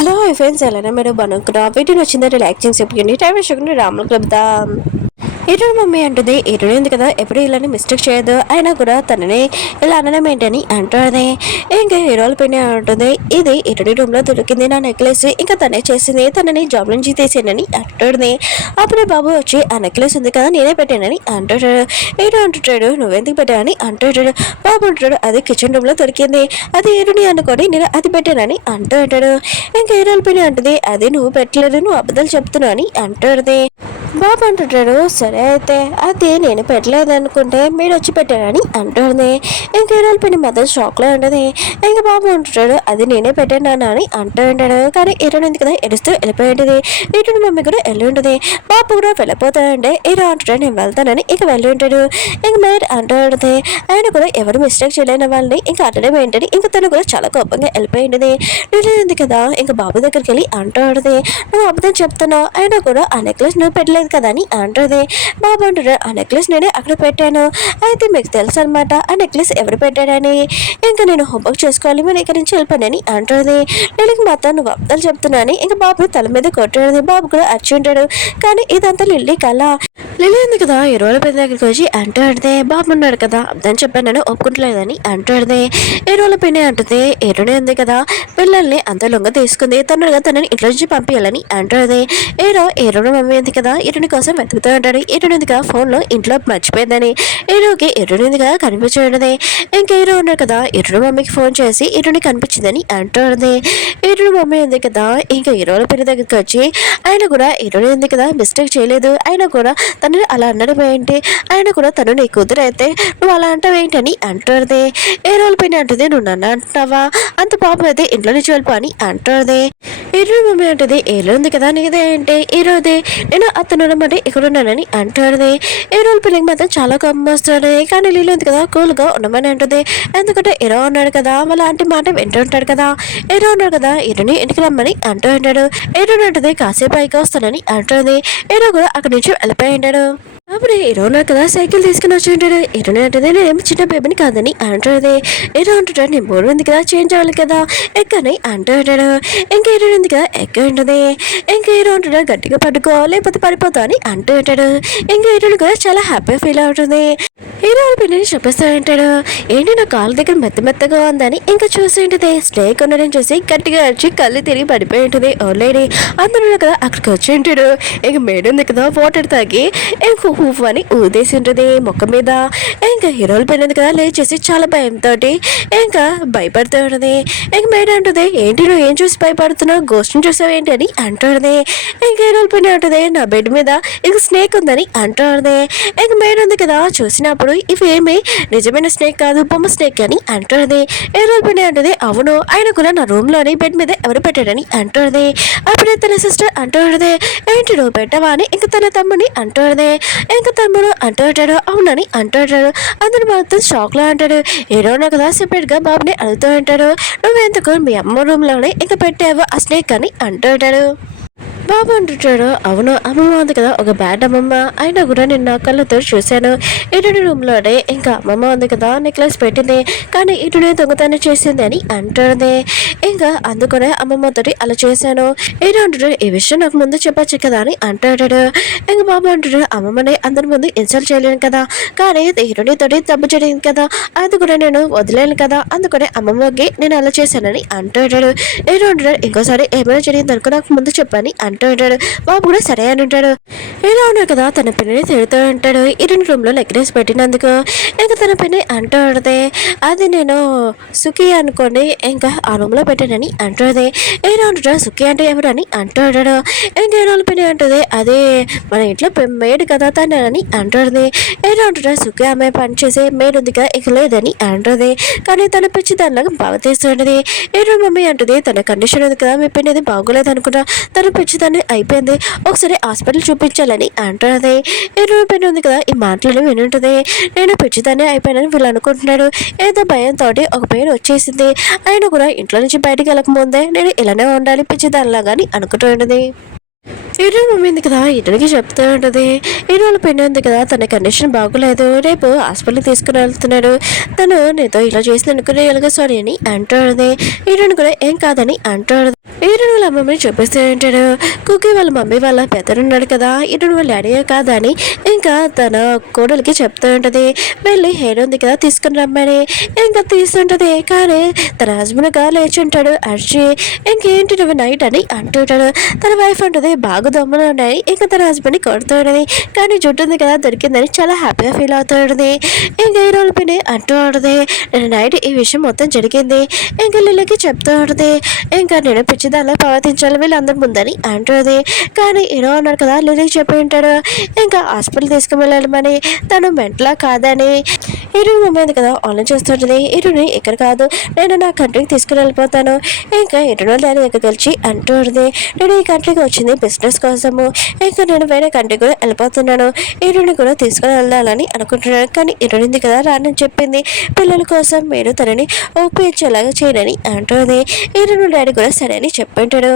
Hello friends, ఎలానే మీరు బాగున్నా వీటిని వచ్చిందంటే లైక్ చేసి చెప్పండి. టైం వేసుకుని రాములు కలుపుదాం. ఈరోజు మమ్మీ అంటుంది, ఈరోజు ఉంది కదా ఎప్పుడు ఇలానే మిస్టేక్ చేయదు, అయినా కూడా తనని ఇలా అనడం ఏంటని అంటుంది. ఇంకా హీరోల పైన అంటుంది, ఇది ఇటుడి రూమ్ లో దొరికింది నా నెక్లెస్, ఇంకా తనే చేసింది, తనని జాబ్ నుంచి తీసేనని అంటుంది. అప్పుడే బాబు వచ్చి ఆ నెక్లెస్ ఉంది కదా నేనే పెట్టానని అంటాడు. ఏడు అంటుంటాడు, నువ్వెందుకు పెట్టానని అంటాడు. బాబు అంటాడు, అది కిచెన్ రూమ్ లో దొరికింది, అది ఏడుని అనుకొని నేను అది పెట్టానని అంటూ ఉంటాడు. ఇంకా హీరోల పైన అంటుంది, అది నువ్వు పెట్టలేదు, నువ్వు అబద్ధాలు చెప్తున్నావు అని అంటుంది. బాబు అంటుంటాడు, సరే అయితే అది నేను పెట్టలేదు అనుకుంటే మీరు వచ్చి పెట్టారని అంటుంది. ఇంక హీరోల పైన మధ్య షాక్లో ఉంటుంది. ఇంకా బాబు అంటుంటాడు, అది నేనే పెట్టాను అని అంటూ ఉంటాడు. కానీ హీరోని ఉంది కదా ఎడుస్తూ వెళ్ళిపోయి ఉంటుంది. హీరోని మమ్మీ కూడా వెళ్ళి ఉంటుంది. బాబు కూడా వెళ్ళిపోతాడంటే హీరో అంటుంటాడు, నేను వెళ్తానని ఇక వెళ్ళి ఉంటాడు. ఇంక మీరు అంటూ ఉంటుంది, ఆయన కూడా ఎవరు మిస్టేక్ చేయలేని వాళ్ళని ఇంకా అట్టడం ఏంటని ఇంకా తను కూడా చాలా కోపంగా వెళ్ళిపోయి ఉంటుంది. నేను ఉంది కదా ఇంకా బాబు దగ్గరికి వెళ్ళి అంటూ ఉంటుంది, నువ్వు అబద్ధం చెప్తున్నావు, అయినా కూడా ఆ నెక్లెస్ నువ్వు పెట్టలేదు కదా అని అంటుంది. బాబు అంటాడు, ఆ నెక్లెస్ నేనే అక్కడ పెట్టాను, అయితే మీకు తెలుసు అనమాట ఆ నెక్లెస్ ఎవరు పెట్టాడని. ఇంకా నేను హోంవర్క్ చేసుకోవాలి, మీరు ఇక్కడి నుంచి వెళ్ళిపోయానని అంటుంది. లిల్లీకి మాత్రం నువ్వు అబద్ధాలు చెప్తున్నాని ఇంకా బాబు తల మీద కొట్టాడు. బాబు కూడా అచ్చి ఉంటాడు. కానీ ఇదంతా లిల్లీ కళ. లిల్లీ ఉంది కదా ఈ రోజు పెద్ద దగ్గరికి వచ్చి అంటాడితే, బాబు ఉన్నాడు కదా అబద్ధం చెప్పాను నేను ఒప్పుకుంటలేదని అంటాడితే. ఈ రోజుల పైన అంటుంది, ఏరోనే ఉంది కదా పిల్లల్ని అంత లొంగ తీసుకుంది, తొందరగా తనని ఇంట్లో నుంచి పంపించాలని అంటాడు. ఏరోని మమ్మీ ఉంది కదా ఇరుని కోసం వెతుకుతూ ఉంటాడు. ఇరునిదిగా ఫోన్లో ఇంట్లో మర్చిపోయిందని ఇరుకి ఇరునిదిగా కనిపించండి. ఇంకా ఇరు ఉన్నాడు కదా ఇరుని మమ్మీకి ఫోన్ చేసి ఇరుని కనిపించిందని అంటుంది. ఇరుని మమ్మీ ఉంది కదా ఇంకా ఇరుల పిల్ల దగ్గరికి వచ్చి, ఆయన కూడా ఇరుని ఉంది కదా మిస్టేక్ చేయలేదు, ఆయన కూడా తను అలా అనడం ఏంటి, ఆయన కూడా తను నీ కూతురు అయితే నువ్వు అలా అంటావు ఏంటని అంటుంది. ఏ రోజుల పైన అంటుంది, నువ్వు నన్ను అంటున్నావా, అంత పాపం అయితే ఇంట్లో నుంచి వెళ్ళిపో అని అంటుంది. ఇరుని మమ్మీ అంటుంది, ఏలో ఉంది కదా నీదే ఏంటి ఈరోజే నేను అతను అనమాట ఇక్కడ ఉన్నానని అంటాడు. ఈ రోజు పిల్లకి మాత్రం చాలా కోపం వస్తుంది. కానీ లీలో ఉంది కదా కూల్గా ఉండమని అంటుంది. ఎందుకంటే ఎరో ఉన్నాడు కదా వాళ్ళ ఆంటీ మాట వింటూ ఉంటాడు కదా, ఎరో ఉన్నాడు కదా ఇరుని ఇంటికి రమ్మని అంటూ ఉంటాడు. ఎరో అంటుంది, కాసేపు పైకి వస్తానని అంటుంది. ఎరో కూడా అక్కడి నుంచి వెళ్ళిపోయి ఉంటాడు. అప్పుడు హీరో ఉన్నారు కదా సైకిల్ తీసుకుని వచ్చి ఉంటాడు. హీరోని అంటుంది, నేనేమి చిన్న బేబీని కాదని అంటుంది. హీరో అంటుంటాడు, నేను బోర్డు ఉంది కదా చేంజ్ అవ్వాలి కదా ఎక్కని అంటుంటాడు. ఇంకా హీరోని ఉంది కదా ఎక్క ఉంటుంది. ఇంకా హీరో అంటాడు, గట్టిగా పట్టుకో లేకపోతే పడిపోతా అని అంటూ ఉంటాడు. ఇంకా హీరోని కూడా చాలా హ్యాపీగా ఫీల్ అవుతుంది. హీరో పిల్లని చూపిస్తూ ఉంటాడు, ఏంటి నా కాళ్ళ దగ్గర మెత్తగా ఉందని ఇంకా చూసి ఉంటుంది. స్నేక్ ఉన్నాడని చూసి గట్టిగా వచ్చి కళ్ళు తిరిగి పడిపోయి ఉంటుంది. ఓ లేడీ అందరూ కదా అక్కడికి వచ్చి ఉంటాడు. ఇంక మేడం ఉంది కదా వాటర్ తాగి ఇంక హూఫ్ అని ఊదేసి ఉంటుంది మొక్క మీద. ఇంకా హీరోలు పోయినది కదా లేచేసి చాలా భయంతో ఇంకా భయపడుతూ ఉంటుంది. ఇంక మేడం అంటుంది, ఏంటి నువ్వు ఏం చూసి భయపడుతున్నావు, గోస్ట్ని చూసావు ఏంటి అని అంటుంది. ఇంక హీరోలు పోయిన ఉంటుంది, నా బెడ్ మీద ఇంక స్నేక్ ఉందని అంటుంది. ఇంక మేడం ఉంది కదా చూసినప్పుడు ఇవేమి నిజమైన స్నేక్ కాదు బొమ్మ స్నేక్ అని అంటుంది. హీరోలు పోయిన ఉంటుంది, అవును ఆయన కూడా నా రూమ్ లోని బెడ్ మీద ఎవరు పెట్టాడని అంటుంది. అప్పుడే తన సిస్టర్ అంటుంది, ఏంటి నువ్వు పెట్టవా అని ఇంక తన తమ్ముని అంటుంది. ఇంకా తమ్ముడు అంటాడు, అవునని అంటాడు. అందరు మాత్రం షాక్ లో అంటాడు. ఏరోనా కదా సెపరేట్ గా బాబుని అడుగుతూ ఉంటాడు, నువ్వెందుకు మీ అమ్మ రూమ్ లోనే ఇంకా పెట్టావు ఆ స్నేక్ అని అంటాడు. బాబు అంటుంటాడు, అవును అమ్మమ్మ ఉంది కదా ఒక బ్యాడ్ అమ్మమ్మ, అయినా కూడా నేను నా కళ్ళతో చూశాను. ఇటుడి రూమ్లోనే ఇంకా అమ్మమ్మ ఉంది కదా నెక్లెస్ పెట్టింది, కానీ ఇటుడే దొంగతనం చేసింది అని అంటుంది. ఇంకా అందుకనే అమ్మమ్మతో అలా చేశాను. ఏదో అంటాడు, ఈ విషయం నాకు ముందు చెప్పచ్చు కదా అని అంటాడు. ఇంకా బాబు అంటాడు, అమ్మమ్మని అందరి ముందు ఇన్సల్ట్ చేయలేను కదా, కానీ హీరోనితోటి తప్పు జరిగింది కదా, అది కూడా నేను వదిలేను కదా, అందుకనే అమ్మమ్మకి నేను అలా చేశానని అంటాడు. ఏదో అంటాడు, ఇంకోసారి ఏమైనా జరిగింది అనుకో నాకు ముందు చెప్పని అంటాడు. బాబు కూడా సరే అని ఉంటాడు. ఇలా ఉన్నాడు కదా తన పిల్లని తిడుతూ ఉంటాడు. ఇరుని రూమ్ లో నెక్లెస్ పెట్టినందుకు ఇంకా తన పిన్ని అంటాడుదే, అది నేను సుఖి అనుకోండి ఇంకా ఆ రూమ్ లో పెట్టానని అంటుంది. ఏదో అంటాడు, సుఖి అంటే ఎవరు అని అంటాడు. ఇంకా ఏ రోజు పిన్ని అంటుంది, అదే మన ఇంట్లో మేడ్ కదా తనని అంటుంది. ఏదో అంటాడు, సుఖి అమ్మాయి పని చేసే మేడ్ ఉంది కదా ఇక లేదని అంటుంది. కానీ తన పిచ్చి దానిలాగా బాగా తీస్తుంటది. ఏదో మమ్మీ అంటుంది, తన కండిషన్ ఉంది కదా మీ పిన్ని అది బాగోలేదు అనుకుంటా, తన పిచ్చిదాన్ని అయిపోయింది, ఒకసారి హాస్పిటల్ చూపించాలని అంటుంది. ఏదో పిన్ని ఉంది కదా ఈ మాటలను వినుంటుంది. నేను పిచ్చిదాన్ని అయిపోయానని వీళ్ళు అనుకుంటున్నాడు. ఏదో భయంతో ఒక పెయిన్ వచ్చేసింది, ఆయన కూడా ఇంట్లో నుంచి బయటకు వెళ్ళకముందే నేను ఇలానే ఉండాలి పిచ్చిదానిలాగా అని అనుకుంటూ ఉంటుంది. ఈరోజు మమ్మీ ఉంది కదా ఇతనికి చెప్తూ ఉంటుంది, ఈరోజు పెళ్ళి ఉంది కదా తన కండిషన్ బాగోలేదు, రేపు హాస్పిటల్కి తీసుకుని వెళ్తున్నాడు, తను నీతో ఇలా చేసినందుకు రియల్గా సారీ అని అంటుంది. ఈరోజు కూడా ఏం కాదని అంటాడు. ఈరోజు అమ్మమ్మని చూపిస్తూ ఉంటాడు. కుకీ వాళ్ళ మమ్మీ వాళ్ళ పెద్దరున్నాడు కదా, ఇటు వాళ్ళ డాడీ కాదా అని ఇంకా తన కోడలికి చెప్తూ ఉంటుంది. వెళ్ళి హెయిర్ ఉంది కదా తీసుకుని రమ్మని ఇంకా తీస్తుంటది. కానీ తన హస్బెండ్ గా లేచుంటాడు అర్జీ. ఇంకేంటి నువ్వు నైట్ అని అంటుంటాడు. తన వైఫ్ అంటుంది బాగా దమ్ములు ఉన్నాయి, ఇంకా తన హస్బెండ్ కొడుతూ ఉంటుంది. కానీ జుట్టు ఉంది కదా దొరికిందని చాలా హ్యాపీగా ఫీల్ అవుతూ ఉంటుంది. ఇంకా ఈ రోజు పిని అంటూ ఉంటుంది, నేను నైట్ ఈ విషయం మొత్తం జరిగింది ఇంకా లిల్లకి చెప్తూ ఉంటుంది. ఇంకా నేను పిచ్చిదానిలో ప్రవర్తించాలి వీళ్ళందరి ముందని అంటుంది. కానీ హీరో అన్నాడు కదా లిలీకి చెప్పి ఉంటాడు ఇంకా హాస్పిటల్ తీసుకువెళ్ళమని, తను మెంటలా కాదని. హీరోని మమ్మీ కదా ఆన్లైన్ చేస్తుంటుంది. హీరోని ఇక్కడ కాదు, నేను నా కంట్రీకి తీసుకుని వెళ్ళిపోతాను. ఇంకా హీరో దాని దగ్గరికి వచ్చి అంటుంది, నేను ఈ కంట్రీకి వచ్చింది బిజినెస్ కోసము, ఇంకా నేను వేరే కంట్రీకి కూడా వెళ్ళిపోతున్నాను. హీరోని కూడా తీసుకుని వెళ్ళాలని అనుకుంటున్నాను. కానీ హీరోని కదా రానని చెప్పింది. పిల్లల కోసం మీరు తనని ఒప్పించేలాగా చేయనని అంటుంది. హీరోని డాడీ కూడా సరే అని చెప్పింటాడు.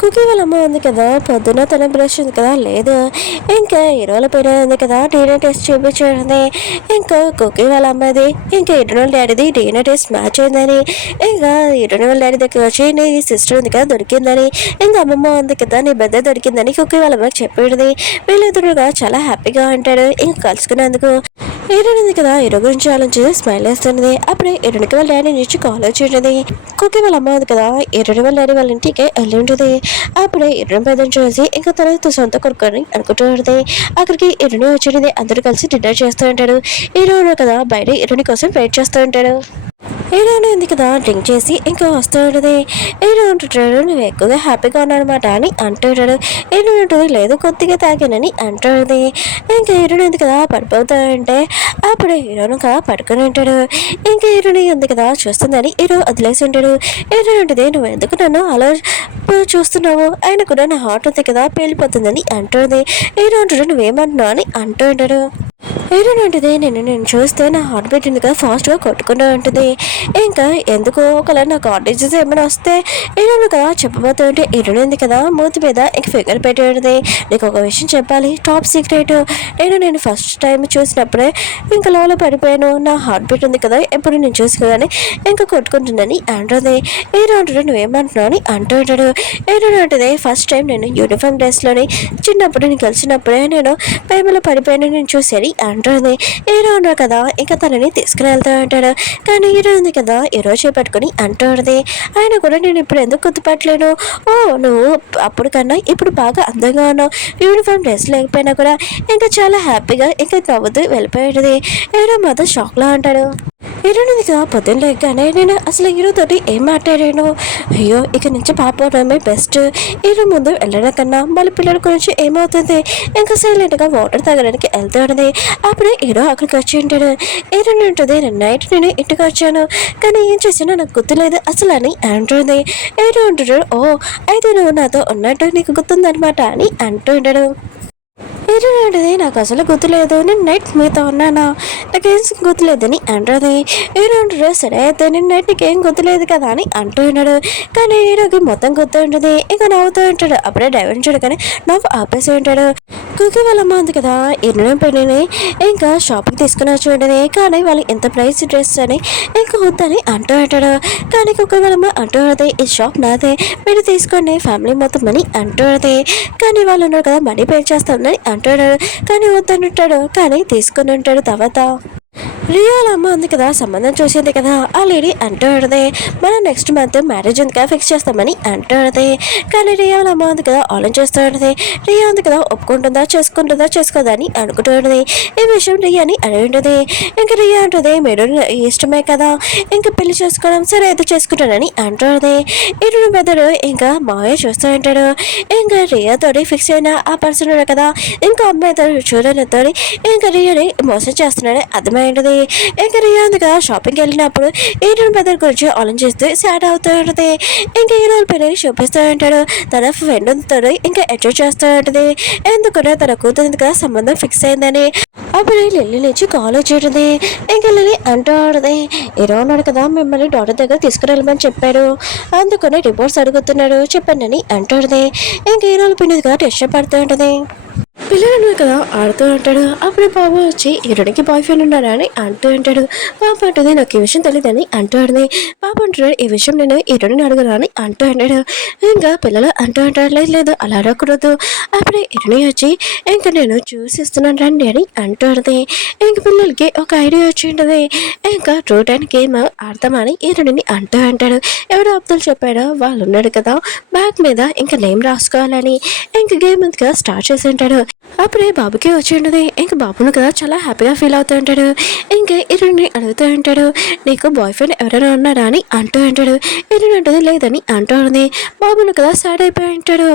కుకీ వాళ్ళ అమ్మ ఉంది కదా పొద్దున తన బ్రష్ ఉంది కదా లేదు, ఇంకా హీరోల పేరు ఉంది కదా డీఎన్ఏ టెస్ట్ చూపించింది. ఇంకా కుకీ వాళ్ళ అమ్మది ఇంకా ఇటర్నల్ డాడీది డీఎన్ఏ టెస్ట్ మ్యాచ్ అయిందని, ఇంకా ఇటర్నల్ డాడీ దగ్గర వచ్చి నీ సిస్టర్ ఉంది కదా దొరికిందని, ఇంకా అమ్మమ్మ ఉంది కదా నీ బెద్ద దొరికిందని కుకీ వాళ్ళ అమ్మకి చెప్పేది. వీళ్ళిద్దరుగా చాలా హ్యాపీగా ఉంటాడు ఇంకా కలుసుకున్నందుకు. హీరోయిన్ ఉంది కదా హీరో గురించి ఆలోచించి స్మైల్ వేస్తున్నది. అప్పుడే హీరోయిన్కి వాళ్ళ డాడీ నుంచి కాల్ వచ్చింది. కుకీ వాళ్ళ అమ్మ ఉంది కదా హీరోయిన్ వాళ్ళ డాడీ వాళ్ళ ఇంటికి వెళ్ళి ఉంటుంది. అప్పుడే హీరోయిన్ పెద్దని చూసి ఇంకా తన సొంత కొడుకుని అనుకుంటూ ఉంటుంది. అక్కడికి హీరోయిన్ వచ్చింది. అందరూ కలిసి డిన్నర్ చేస్తూ ఉంటాడు. హీరోయిన్ కదా బయట హీరోయిన్ కోసం వెయిట్ చేస్తూ ఉంటాడు. హీరోయిన్ ఉంది కదా డ్రింక్ చేసి ఇంకా వస్తూ ఉంటుంది. హీరో అంటుంటాడు నువ్వు ఎక్కువగా హ్యాపీగా ఉన్నానమాట అని అంటుంటాడు. హీరోయిన్ ఉంటుంది లేదు కొద్దిగా తాగానని అంటుంది. ఇంకా హీరోయిన్ ఉంది కదా పడిపోతా ఉంటే అప్పుడు హీరోను కదా పడుకొని ఉంటాడు. ఇంకా హీరోయిన్ ఉంది కదా చూస్తుందని హీరో వదిలేసి ఉంటాడు. హీరోయిన్ ఉంటుంది నువ్వు ఎందుకు నన్ను అలా చూస్తున్నావు, ఆయన కూడా నా హార్ట్ ఉంది కదా పేలిపోతుందని అంటుంది. హీరో అంటాడు నువ్వేమంటున్నావు అని అంటూ ఉంటాడు. హీరోయిన్ ఉంటుంది నేను చూస్తే నా హార్ట్ బీట్ ఉంది కదా ఫాస్ట్గా కొట్టుకుంటూ ఉంటుంది. ఇంకా ఎందుకు ఒకవేళ నాకు హార్ట్ డిసీజ్ ఏమైనా వస్తే హీరోయిన్ కదా చెప్పబోతూ ఉంటే హీరోయిన్ ఉంది కదా మూతి మీద ఇంక ఫిగర్ పెట్టి ఉంటుంది. నీకు ఒక విషయం చెప్పాలి టాప్ సీక్రెట్, నేను ఫస్ట్ టైం చూసినప్పుడే ఇంకా లోలో పడిపోయాను, నా హార్ట్ బీట్ ఉంది కదా ఎప్పుడు నేను చూసుకోగానే ఇంకా కొట్టుకుంటుందని అంటుంది. హీరో అంటాడు నువ్వేమంటున్నావు అని అంటూ ఉంటాడు. హీరోయిన్ ఉంటుంది ఫస్ట్ టైం నేను యూనిఫామ్ డ్రెస్లోని చిన్నప్పుడు నేను కలిసినప్పుడే నేను ప్రేమలో పడిపోయాను నేను చూసేది అంటుంది. హీరో ఉన్నాడు కదా ఇంకా తనని తీసుకుని వెళ్తూ ఉంటాడు. కానీ హీరో ఉంది కదా హీరో చేపట్టుకుని అంటుంది ఆయన కూడా నేను ఇప్పుడు ఎందుకు గుర్తుపట్టలేను, ఓ నువ్వు అప్పుడు కన్నా ఇప్పుడు బాగా అందంగా ఉన్నావు, యూనిఫామ్ డ్రెస్ లేకపోయినా కూడా ఇంకా చాలా హ్యాపీగా ఇంకా నవ్వుతూ వెళ్ళిపోయేది. హీరో మాత్రం షాక్లో అంటాడు. హీరోయిన్ కదా పొద్దున్న లేకగానే నేను అసలు హీరోతోటి ఏం మాట్లాడాను, అయ్యో ఇక నుంచి పాపమే బెస్ట్, హీరో ముందు వెళ్ళడం కన్నా మళ్ళీ పిల్లల గురించి ఏమవుతుంది, ఇంకా సైలెంట్గా వాటర్ తాగడానికి వెళ్తాడు. అప్పుడే హీరో అక్కడికి వచ్చి ఉంటాడు. హీరోయిన్ ఉంటుంది నైట్ నేను ఇంటికి వచ్చాను కానీ ఏం చేసినా నాకు గుర్తులేదు అసలు అని అంటుంది. హీరో అంటాడు ఓ అయితే నువ్వు నాతో ఉన్నట్టు నీకు గుర్తుందనమాట అని అంటూ ఉంటాడు. హీరోయిన్ నాకు అసలు గుర్తులేదు, నేను నైట్ మీతో ఉన్నానా నాకేం గుర్తులేదని అంటుంది. హీరో అంటాడు సరే అయితే నేను నైట్ నీకేం గుర్తులేదు కదా అని అంటూ ఉన్నాడు. కానీ హీరోకి మొత్తం గుర్తు ఉంటుంది ఇంకా నవ్వుతూ ఉంటాడు. అప్పుడే డ్రైవర్ చూడగానే నవ్వు ఆపేసి ఉంటాడు. కుకీ వాళ్ళ అమ్మ ఉంది కదా హీరోయిన్ పెళ్ళిని ఇంకా షాప్కి తీసుకుని వచ్చి ఉంటుంది. కానీ వాళ్ళు ఎంత ప్రైస్ డ్రెస్ అని ఇంకా వద్దని అంటూ ఉంటాడు. కానీ కుకీ వాళ్ళ అమ్మ అంటూ ఉంటుంది ఈ షాప్ నాదే మీరు తీసుకోండి ఫ్యామిలీ మొత్తం అని అంటూ ఉంటుంది. కానీ వాళ్ళు ఉన్నారు కదా మనీ పే చేస్తామని అంటాడు. కానీ వద్దంటాడు కానీ తీసుకుని ఉంటాడు. తర్వాత రియాల అమ్మ ఉంది కదా సంబంధం చూసింది కదా ఆ లేడీ అంటాడుదే మనం నెక్స్ట్ మంత్ మ్యారేజ్ ఎందుకు ఫిక్స్ చేస్తామని అంటాడుదే. కానీ రియాల అమ్మ ఉంది కదా ఆలోచన చేస్తాడుది. రియా ఉంది కదా ఒప్పుకుంటుందా చేసుకోదా అని అనుకుంటుంది. ఈ విషయం రియాని అని ఉంటుంది. ఇంకా రియా అంటుంది మీరు ఇష్టమే కదా ఇంకా పెళ్లి చేసుకోవడం సరే అయితే చేసుకుంటానని అంటాడుది. ఇటు పెద్దడు ఇంకా మావయ్య చూస్తూ ఉంటాడు. ఇంకా రియాతోటి ఫిక్స్ అయిన ఆ పర్సన్ కదా ఇంకా అమ్మాయితో చూడనితో ఇంకా రియాని మోసం చేస్తున్నాడని అర్థమైంటది. ఇంకా రియా ఉంది కదా షాపింగ్కి వెళ్ళినప్పుడు హీరోయిన్ పెద్దల గురించి ఆలోచిస్తూ సాడ్ అవుతూ ఉంటుంది. ఇంకా హీరోయిన్ పెళ్ళని చూపిస్తూ ఉంటాడు. తన ఫ్రెండ్ ఉంటాడు ఇంకా ఎంజాయ్ చేస్తూ ఉంటుంది. ఎందుకంటే తన కూతురు కదా సంబంధం ఫిక్స్ అయిందని. అప్పుడు లిల్లీ నుంచి కాల్ వచ్చేది. ఇంకా లిల్లీ అంటూ ఉంటుంది హీరో ఉన్నాడు కదా మిమ్మల్ని డాక్టర్ దగ్గర తీసుకురామని చెప్పాడు అందుకని రిపోర్ట్స్ అడుగుతున్నాడు చెప్పండి అని అంటుంది. ఇంకా హీరోయిన్ పిండి కదా టెస్ట్ పడుతూ ఉంటుంది. పిల్లలు ఉన్నారు కదా ఆడుతూ ఉంటాడు. అప్పుడు బాబు వచ్చి హీరోయిన్కి బాయ్ ఫ్రెండ్ ఉన్నారా అని అంటూ ఉంటాడు. పాప అంటుంది నాకు ఈ విషయం తెలియదని అంటూ ఉంటుంది. పాప అంటాడు ఈ విషయం నేను హీరోయిన్ అడగరా అని అంటూ అంటాడు. ఇంకా పిల్లలు అంటూ అంటారు లేదు లేదు అలా అడగకూడదు. అప్పుడు హీరోయిన్ వచ్చి ఇంకా నేను చూసిస్తున్నాను రండి అని అంటూ ఉంటుంది. ఇంక పిల్లలకి ఒక ఐడియా వచ్చి ఉంటుంది. ఇంకా ట్రూట్ అండ్ గేమ్ ఆడతామని హీరోయిన్ అంటూ అంటాడు. ఎవరో అబ్దుల్ చెప్పాడో వాళ్ళు ఉన్నాడు కదా బ్యాగ్ మీద ఇంకా నేమ్ రాసుకోవాలని ఇంక గేమ్ అంతగా స్టార్ట్ చేసి ఉంటాడు. అప్పుడే బాబుకి వచ్చి ఉండదు. ఇంక బాబును కదా చాలా హ్యాపీగా ఫీల్ అవుతూ ఉంటాడు. ఇంకా ఇరుని అడుగుతూ ఉంటాడు నీకు బాయ్ ఫ్రెండ్ ఎవరైనా ఉన్నారా అని అంటూ ఉంటాడు. ఇరుని అంటుంది లేదని అంటూ ఉంది. బాబును కదా సాడ్ అయిపోయి ఉంటాడు.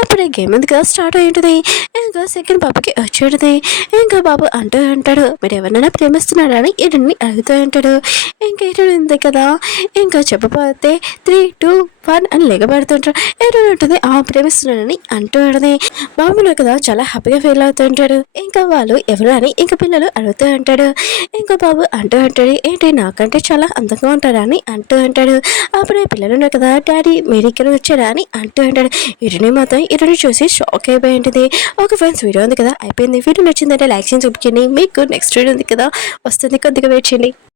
అప్పుడే గేమ్ అంతా కదా స్టార్ట్ అయి ఉంటుంది. ఇంకా సెకండ్ బాబుకి వచ్చి ఉంటుంది. ఇంకా బాబు అంటూ ఉంటాడు మీరు ఎవరైనా ప్రేమిస్తున్నారా అని ఇరుని అడుగుతూ ఉంటాడు. ఇంకా ఇరుని ఉంది కదా ఇంకా చెప్పబోతే 3, 2, 1 అని లెగబడుతుంటాడు. ఇరుని ఉంటుంది ప్రేమిస్తున్నానని అంటూ ఉంటుంది. బాబును కదా చాలా హ్యాపీగా ఫీల్ అవుతుంటాడు. ఇంకా వాళ్ళు ఎవరు అని ఇంకా పిల్లలు అడుగుతూ ఉంటాడు. ఇంకా బాబు అంటూ అంటాడు ఏంటి నాకంటే చాలా అందంగా ఉంటారా అని అంటూ అంటాడు. అప్పుడే పిల్లలు కదా డాడీ మీరు ఇక్కడ వచ్చారా అని అంటూ అంటాడు. ఇరుని మాత్రం ఇరుని చూసి షాక్ అయిపోయి ఉంటుంది. ఒక ఫ్రెండ్స్ వీడియో ఉంది కదా అయిపోయింది. వీడియో నచ్చిందంటే లైక్ చేసి చూపించండి. మీకు నెక్స్ట్ వీడియో ఉంది కదా వస్తుంది కొద్దిగా వెయిట్ చేయండి.